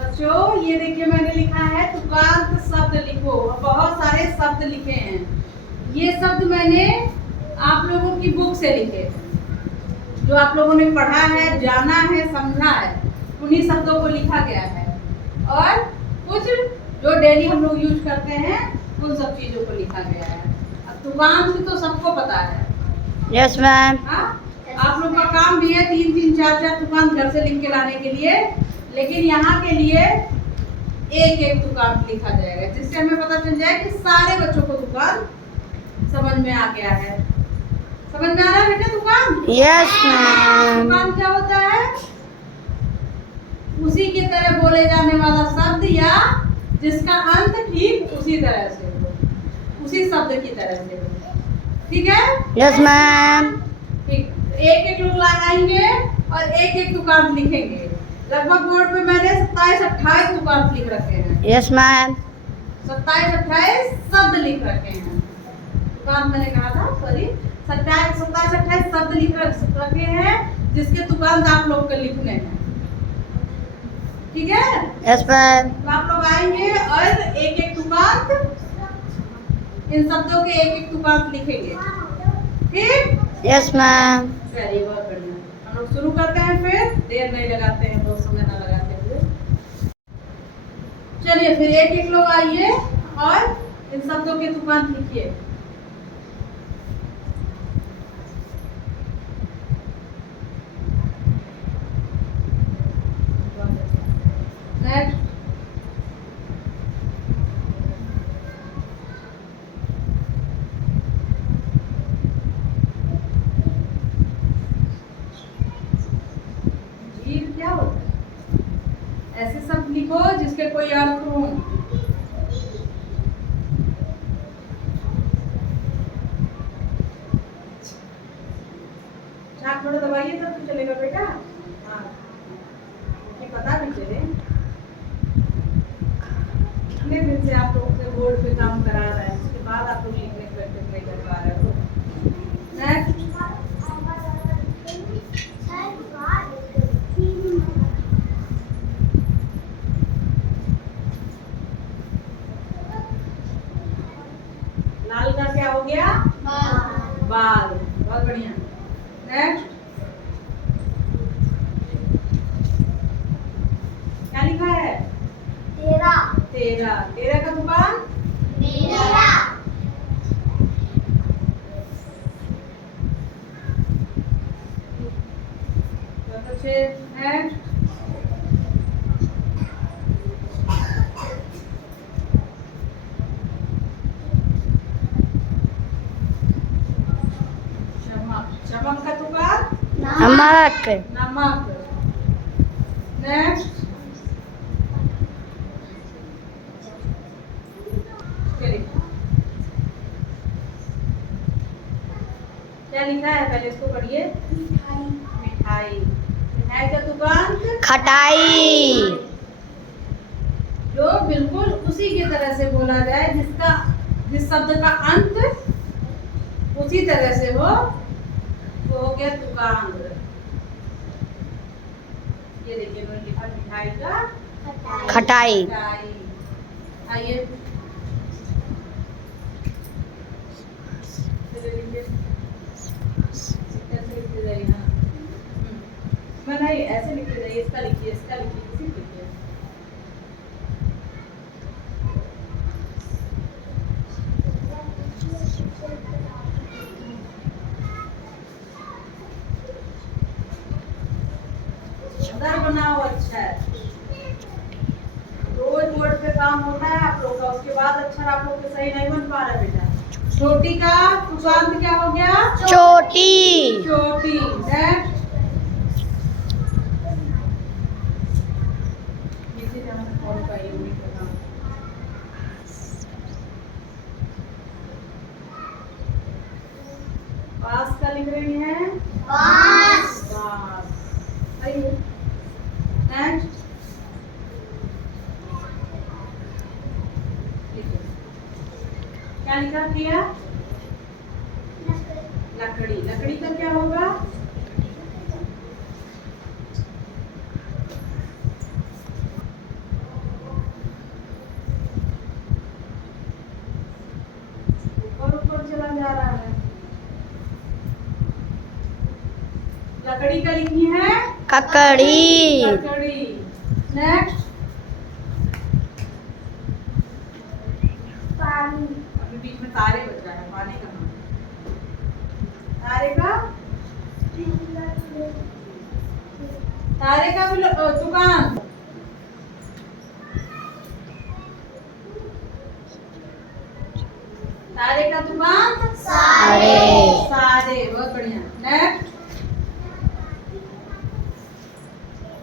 बच्चों ये देखिए मैंने लिखा है तुकांत शब्द लिखो। बहुत सारे शब्द लिखे हैं। ये शब्द मैंने आप लोगों की बुक से लिखे हैं, जो आप लोगों ने पढ़ा है, जाना है, समझा है, उन्हीं शब्दों को लिखा गया है। और कुछ जो डेली हम लोग यूज करते हैं उन सब चीजों को लिखा गया है। अब तुकांत तो सबको पता है। Yes ma'am. आप लोग का काम भी है 3-3, 4-4 तुकांत घर से लिख के लाने के लिए, लेकिन यहाँ के लिए एक एक तुकांत लिखा जाएगा, जिससे हमें पता चल जाए कि सारे बच्चों को तुकांत समझ में आ गया है। समझ में आ रहा है बेटा तुकांत? Yes ma'am. तुकांत क्या होता है? उसी की तरह बोले जाने वाला शब्द या जिसका अंत ठीक उसी तरह से हो, उसी शब्द की तरह से हो। ठीक है? Yes ma'am. ठीक, एक एक लोग लगाएंगे और एक एक तुकांत लिखेंगे। लगभग बोर्ड पे मैंने 27-28 तुकांत लिख रखे हैं। Yes ma'am. 27-28 शब्द लिख रखे हैं। तुकांत मैंने कहा था, सॉरी, 27-28 शब्द लिख रखे हैं, जिसके तुकांत आप लोग को लिखने हैं। ठीक है? Yes ma'am. तो आप लोग आएंगे और एक एक तुकांत, इन शब्दों के एक एक तुकांत लिखेंगे। ठीक? Yes ma'am. वेरी बहुत बढ़िया। हम लोग शुरू करते हैं, फिर देर नहीं लगाते हैं, बहुत समय ना लगाते हुए। चलिए फिर एक एक लोग आइए और इन शब्दों के तुकांत लिखिए। नेक्स्ट। जीव क्या होता है? ऐसे शब्द लिखो जिसके कोई अर्थ हो। चाक थोड़ा दबाइए तब तो चलेगा बेटा। हाँ, ये पता भी चले। कितने दिन से आप लोग से बोर्ड पे काम करा रहे हैं, उसके बाद आप लोग लिखने की प्रैक्टिस नहीं कर पा रहे हो। नेक्स्ट। लाल का क्या हो गया? बाल। बहुत बढ़िया। नेक्स्ट। क्या लिखा है? तेरा। तेरा का तुकांत? बहुत अच्छे। नेक्स्ट। चमक। चमक का तुकांत? नमक। नमक। नेक्स्ट। चलिए, क्या लिखा है पहले इसको पढ़िए। मिठाई। मिठाई का तुकांत? खटाई। जो बिल्कुल उसी की तरह से बोला जाए, जिस शब्द का अंत उसी तरह से हो, वो हो गया तुकांत। ये देखिए मैंने लिखा मिठाई का खटाई। खटाई। आइए नहीं, ऐसे लिखते जाइए। इसका लिखिए, इसका लिखिए, इसी को लिखिए। अंदर बनाओ। अच्छा है, रोज बोर्ड पे काम होता है आप लोग का, उसके बाद अक्षर आप लोग के सही नहीं बन पा रहा बेटा। छोटी का तुकांत क्या हो गया? चोटी। चोटी। नेक्स्ट। पास का लिख रही हैं? पास। आइए नेक्स्ट। क्या लिखा किया? लकड़ी। लकड़ी का क्या होगा? जा रहा है। लकड़ी का लिखी है ककड़ी। लकड़ी। नेक्स्ट पानी। अभी बीच में तारे बच रहा है, पानी का नाम। तारे का भी दुकान। तारे का दुकान सारे। सारे, बहुत बढ़िया। नेक्स्ट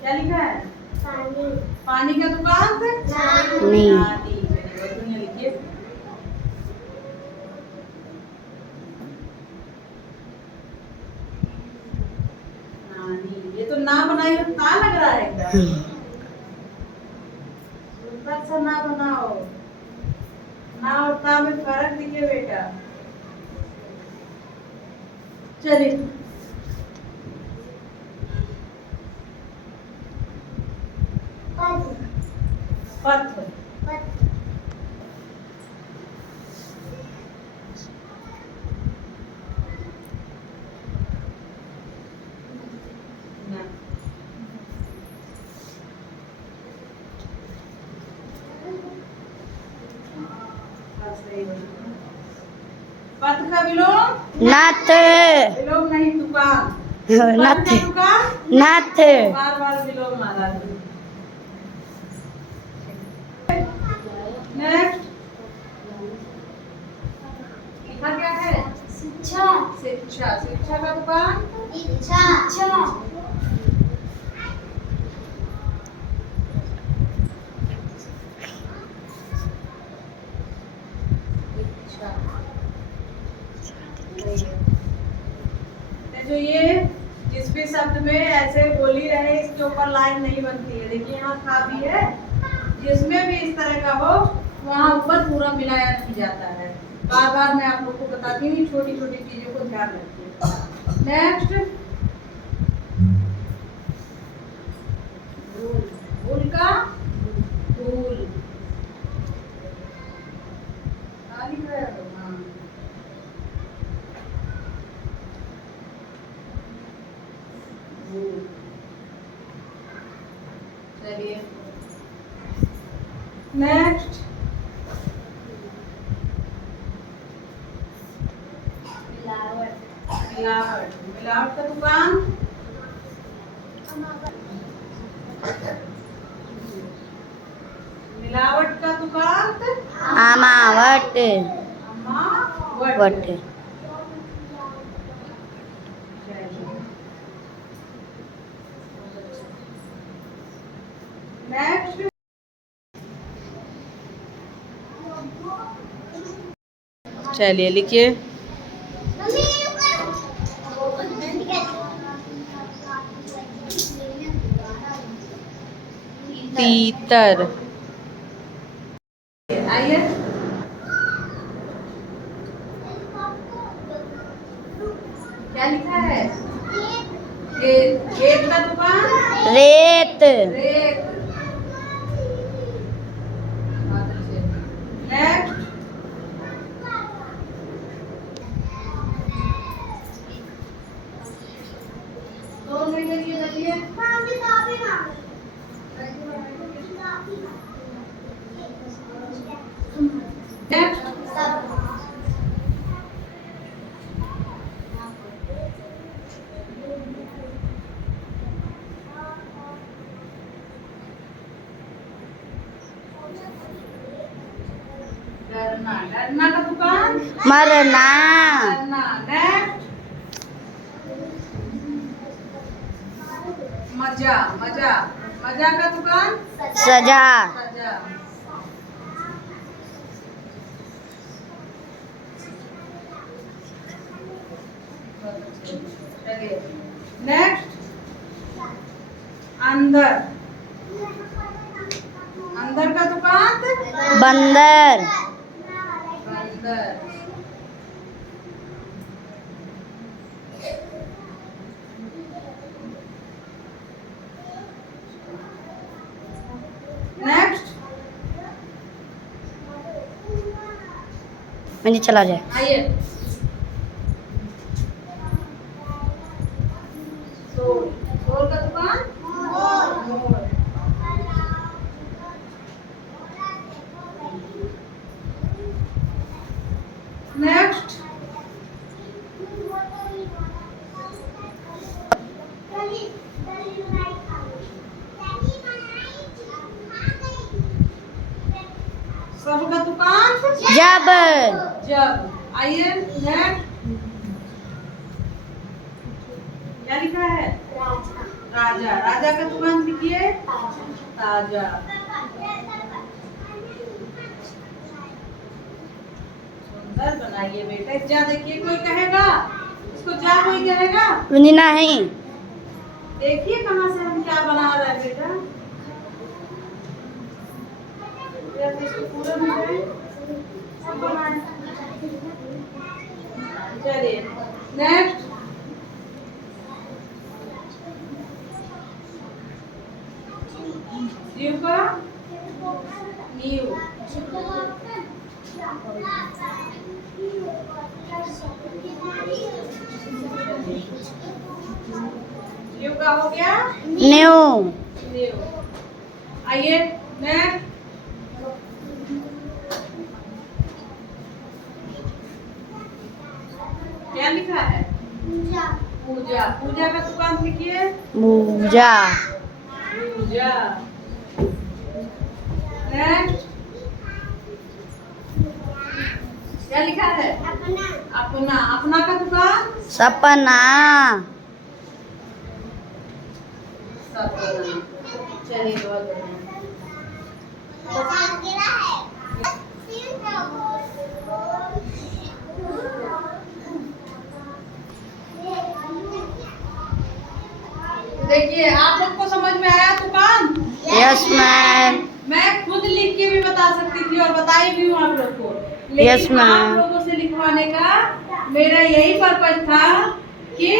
क्या लिखा है? पानी। पानी का दुकान नहीं। नानी। बहुत बढ़िया लिखिए। नानी, ये तो ना बनाई हो ता लग रहा है एकदम। सुंदर सा ना बनाओ, ना और ता में फर्क दिखे बेटा। चलिए पत्थर। ना। पथ का विलोम नथ। विलोम नहीं, दुकान। नथ। पथ का दुकान, नथ। बार बार विलोम आ रहा है। नेक्स्ट लिखा क्या है? शिक्षा। शिक्षा। शिक्षा का दुकान इच्छा। इच्छा। जो ये जिस भी शब्द में ऐसे बोली रहे, इसके ऊपर लाइन नहीं बनती है। देखिए यहाँ था भी है, जिसमें भी इस तरह का हो वहाँ ऊपर पूरा मिलाया नहीं जाता है। बार बार मैं आप लोग को बताती हूँ, छोटी छोटी चीजों को ध्यान रखिए। नेक्स्ट फूल का फूल। हाँ। चलिए नेक्स्ट मिलावट। मिलावट का दुकान मिलावट का दुकान अमावट। अमावट। वट। नेक्स्ट चलिए लिखिए। तीतर। आइए क्या लिखा है? रेत का दुकान रेत। रेत। नेक्स्ट दो मिनट के लिए रखिए। नेक्स्ट डरना। डरना का दुकान मरना। डरना। नेक्स्ट मजा। मजा। मजा का दुकान सजा। सजा। चलिए नेक्स्ट अंदर। अंदर का दुकान बंदर। बंदर। नेक्स्ट मुझे चला जाए। आइए कब का दुकान जब जब। आइए नेक्स्ट, क्या लिखा है? राजा। राजा का दुकान लिखिए ताजा। सुंदर बनाइए बेटा। जा देखिए, कोई कहेगा इसको जा, कोई कहेगा? नहीं। देखिए कहाँ से हम क्या बना रहे हैं बेटा। या तो इसको पूरा मिल जाए, सब बनाए। चलिए नेक्स्ट, जीव का नीव। जीव का हो गया न्यू नीव। आइए नेक्स्ट, क्या लिखा है? पूजा। पूजा का दुकान लिखिए पूजा पूजा। नेक्स्ट, क्या लिखा है? अपना। अपना का दुकान सपना सपना। चलिए बहुत बढ़िया। देखिए आप लोग को समझ में आया दुकान? Yes ma'am. मैं खुद लिख के भी बता सकती थी और बताई भी हूँ आप लोग को, लेकिन Yes, ma'am. आप लोगों से लिखवाने का मेरा यही पर्पज था कि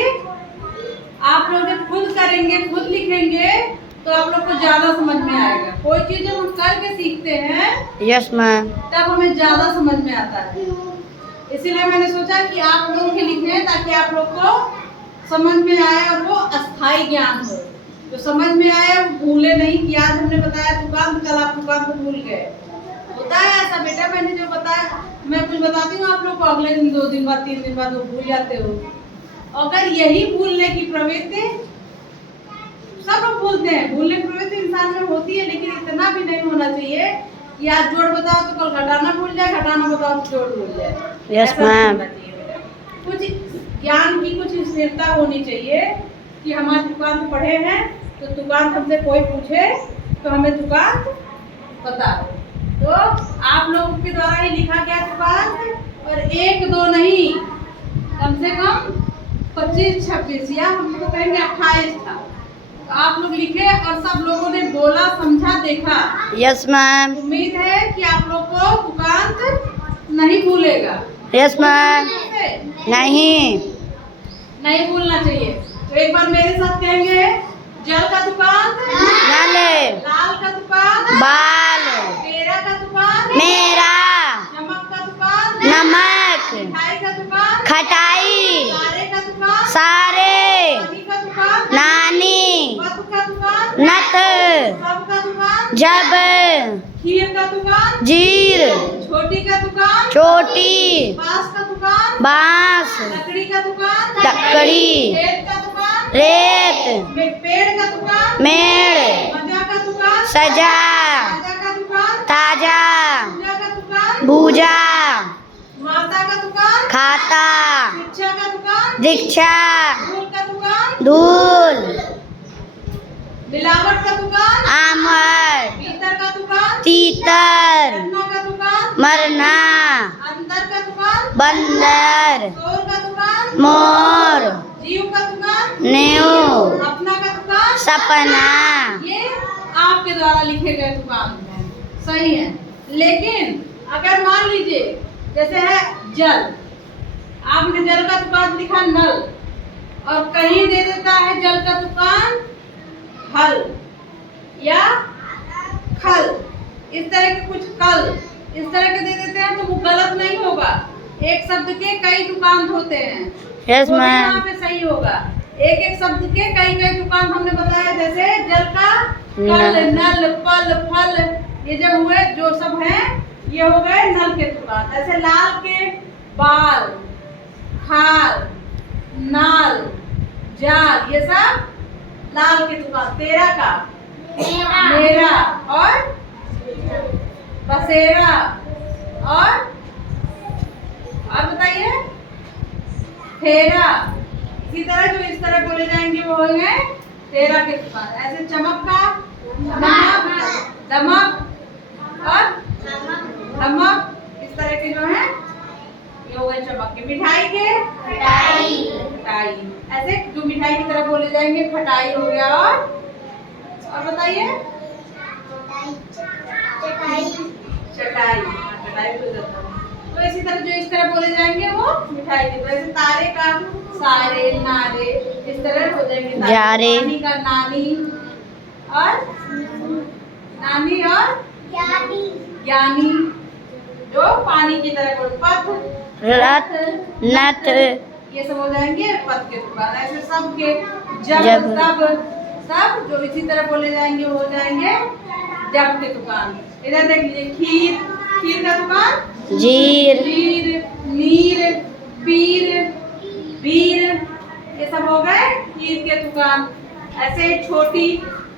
आप लोग जब खुद करेंगे, खुद लिखेंगे तो आप लोग को ज्यादा समझ में आएगा। कोई चीज जब हम करके सीखते हैं यस मैम। तब हमें ज्यादा समझ में आता है। इसीलिए मैंने सोचा कि आप लोग के लिखें ताकि आप लोग को समझ में आए और वो अस्थाई ज्ञान हो, जो समझ में आए वो भूले नहीं कि आज हमने बताया दुकान, कल आप दुकान को भूल गए। होता है ऐसा बेटा, मैंने जो बताया, मैं कुछ बताती हूँ आप लोग को, अगले दिन 2 दिन बाद 3 दिन बाद वो भूल जाते हो। अगर यही भूलने की प्रवृत्ति, सब लोग भूलते हैं, भूलने की प्रवृत्ति इंसान में होती है, लेकिन इतना भी नहीं होना चाहिए कि आज जोड़ बताओ तो कल घटाना भूल जाए, घटाना बताओ तो जोड़ भूल जाए। Yes, ऐसा नहीं ma'am. होना चाहिए बेटा। कुछ ज्ञान की कुछ स्थिरता होनी चाहिए कि हम आज दुकान पढ़े हैं तो दुकान हमसे कोई पूछे तो हमें दुकान पता हो। तो आप लोगों के द्वारा ही लिखा गया दुकान, और 1-2 नहीं, कम से कम 25-26 या हम तो कहेंगे 28 था। तो आप लोग लिखे और सब लोगों ने बोला, समझा, देखा। Yes ma'am. उम्मीद है कि आप लोग को दुकान नहीं भूलेगा। Yes ma'am. नहीं नहीं भूलना चाहिए। तो एक बार मेरे साथ कहेंगे, जल का दुकान, नल, लाल का दुकान, बाल, तेरा का दुकान, मेरा, नमक का दुकान, नमक, मिठाई का दुकान, खटाई, सारे का दुकान, सारे, नानी का दुकान, नानी, वध का दुकान, नत, सब का दुकान, जब, खीर का दुकान, जीर, छोटी का दुकान, छोटी, बांस का दुकान, बांस, लकड़ी का दुकान, लकड़ी, रेत का दुकान, रेत, पेड़ का दुकान, मेड़, मजा का दुकान, सजा, ताजा का दुकान, ताजा, पूजा का दुकान, भूजा, माता का दुकान, खाता, शिक्षा का दुकान, दीक्षा, धूल का दुकान, धूल, मिलावट का दुकान, आमर, भीतर का दुकान, तीतर, रखना का दुकान, मरना, अंदर का दुकान, बंदर, शोर का दुकान, मोर, जीव का दुकान, न्यू, अपना का दुकान, सपना। ये आपके द्वारा लिखे गए दुकान हैं, सही है। लेकिन अगर मान लीजिए जैसे है जल, आपने जल का दुकान लिखा नल, और कहीं दे देता है जल का दुकान हल या खल, इस तरह के कुछ कल, इस तरह के दे देते हैं तो वो गलत नहीं होगा। एक शब्द के कई दुकान होते हैं, यस वो भी मैम। वहाँ पे सही होगा। एक शब्द के कई दुकान हमने बताया, जैसे जल का कल, नल, पल, फल, ये जब हुए जो सब हैं ये हो गए नल के दुकान। ऐसे लाल के बाल, खाल, नाल, जाल, ये सब लाल की दुकान। तेरा का मेरा और बस बसेरा और बताइए ठेरा। इसी तरह जो इस तरह बोले जाएंगे वो हो गए ठेरा के दुकान। ऐसे चमक का नमक, दमक और धमक, इस तरह के जो है ये हो गए चमक के। मिठाई के खटाई। ऐसे जो मिठाई की तरह बोले जाएंगे खटाई हो गया। और बताइए चटाई हो जाता है। तो इसी तरह जो इस तरह बोले जाएंगे वो मिठाई के। वैसे तारे का सारे, नारे, इस तरह हो जाएंगे जारे। नानी का नानी और ज्ञानी जो पानी की तरह बोल। पथ, रथ, नथ, ये सब हो जाएंगे पथ के दुकान। ऐसे सब के जब सब जो इसी तरह बोले जाएंगे वो हो जाएंगे जब के दुकान। इधर देख लीजिए खीर का दुकान। जीर, नीर, पीर, बीर, ये सब हो गए खीर के दुकान। ऐसे छोटी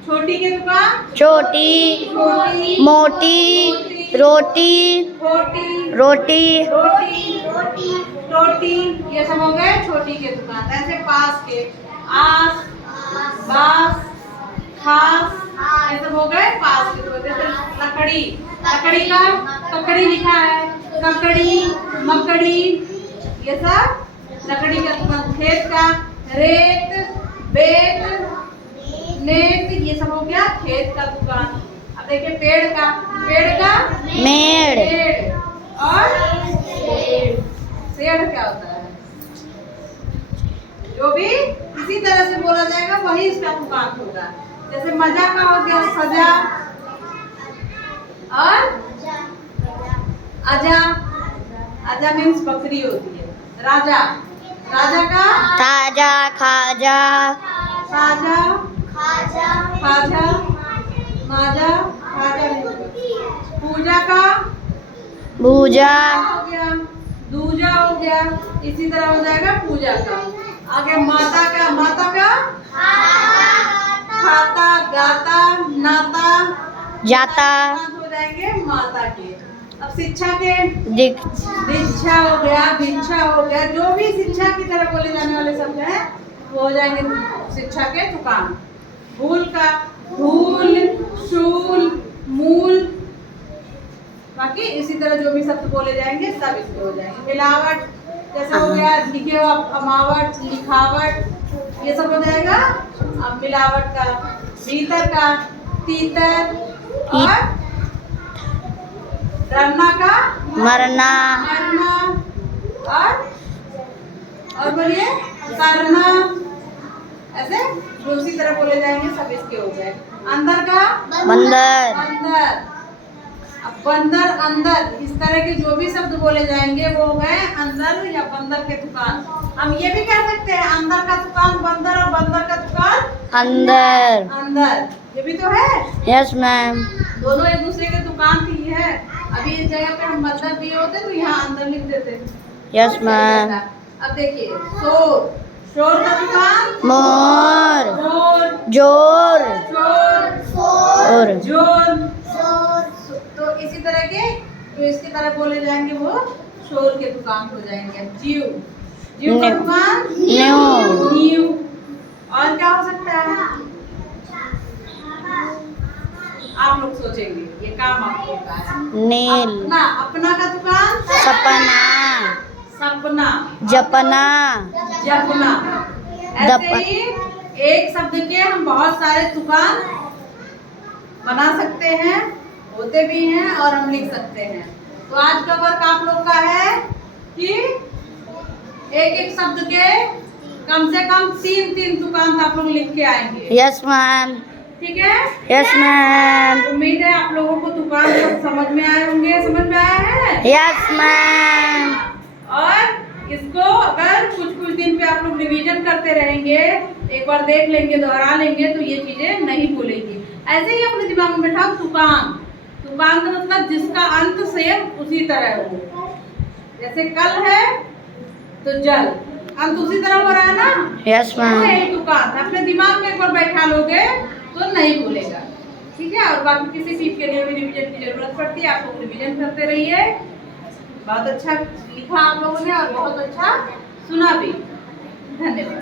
के दुकान। छोटी, मोटी, रोटी, रोटी, टोटी, ये सब हो गए छोटी के दुकान। ऐसे पास के आस, बास, खास, ये सब हो गए पास के दुकान। जैसे लकड़ी का ककड़ी लिखा है, ककड़ी, मकड़ी, ये सब लकड़ी का दुकान। खेत का रेत, बेत, नेत, ये सब हो गया खेत का दुकान। अब देखिए पेड़ का मेड़, और शेर क्या होता है? जो भी इसी तरह से बोला जाएगा वही इसका दुकान होगा। जैसे मजा का हो गया सजा और आजा मीन्स बकरी होती है। राजा का ताजा, खाजा, साजा, खाजा, माजा, पूजा का भूजा, हो गया, दूजा हो गया। इसी तरह हो जाएगा पूजा का। आगे माता का खाता, गाता, नाता, जाता, हो जाएंगे माता के। अब शिक्षा के दीक्षा हो गया, भिक्षा हो गया। जो भी शिक्षा की तरह बोले जाने वाले शब्द हैं वो हो जाएंगे शिक्षा के दुकान। भूल का धूल, शूल, मूल, बाकी इसी तरह जो भी शब्द बोले जाएंगे सब इसके हो जाएंगे। मिलावट जैसे हो गया लिखे हो अमावट, लिखावट, ये सब हो जाएगा अब मिलावट का। भीतर का तीतर और डरना का मरना, और बोलिए करना। ऐसे जो उसी तरह बोले जाएंगे सब इसके हो गए। अंदर का बंदर, अब बंदर, अंदर, इस तरह के जो भी शब्द बोले जाएंगे वो हो गए अंदर या बंदर के दुकान। हम ये भी कह सकते हैं अंदर का दुकान बंदर और बंदर का दुकान अंदर। ये भी तो है। Yes ma'am. दोनों एक दूसरे के दुकान थी है। अभी इस जगह पे हम बंदर दिए होते तो यहाँ अंदर लिख देते। Yes ma'am. अब देखिए शोर का दुकान मोर, जोर, जोर, तो इसी तरह के जो इसकी तरह बोले जाएंगे वो शोर के दुकान हो जाएंगे। जीव का दुकान नींव। और क्या हो सकता है आप लोग सोचेंगे ये काम आपको होगा। नील, अपना का दुकान सपना, जपना। ऐसे ही एक शब्द के हम बहुत सारे दुकान बना सकते हैं, होते भी हैं और हम लिख सकते हैं। तो आज का वर्क आप लोग का है कि एक शब्द के कम से कम 3 दुकान आप लोग लिख के आएंगे। Yes ma'am. ठीक है। Yes ma'am. उम्मीद है आप लोगों को दुकान सब समझ में आए होंगे। समझ में आया है? Yes ma'am. और इसको अगर कुछ दिन पे आप लोग रिवीजन करते रहेंगे, एक बार देख लेंगे, दोहरा लेंगे तो ये चीजें नहीं भूलेंगी। ऐसे ही अपने दिमाग में बैठाओ दुकान का मतलब जिसका अंत सेम उसी तरह हो। जैसे कल है तो जल, अंत उसी तरह हो रहा है ना। Yes ma'am. दुकान अपने दिमाग में एक बार बैठा लोगे तो नहीं भूलेगा। ठीक है। और बाकी किसी चीज़ के लिए भी रिवीजन की जरूरत पड़ती है, आप लोग रिवीजन करते रहिए। बहुत अच्छा लिखा आप लोगों ने और बहुत अच्छा सुना भी। धन्यवाद।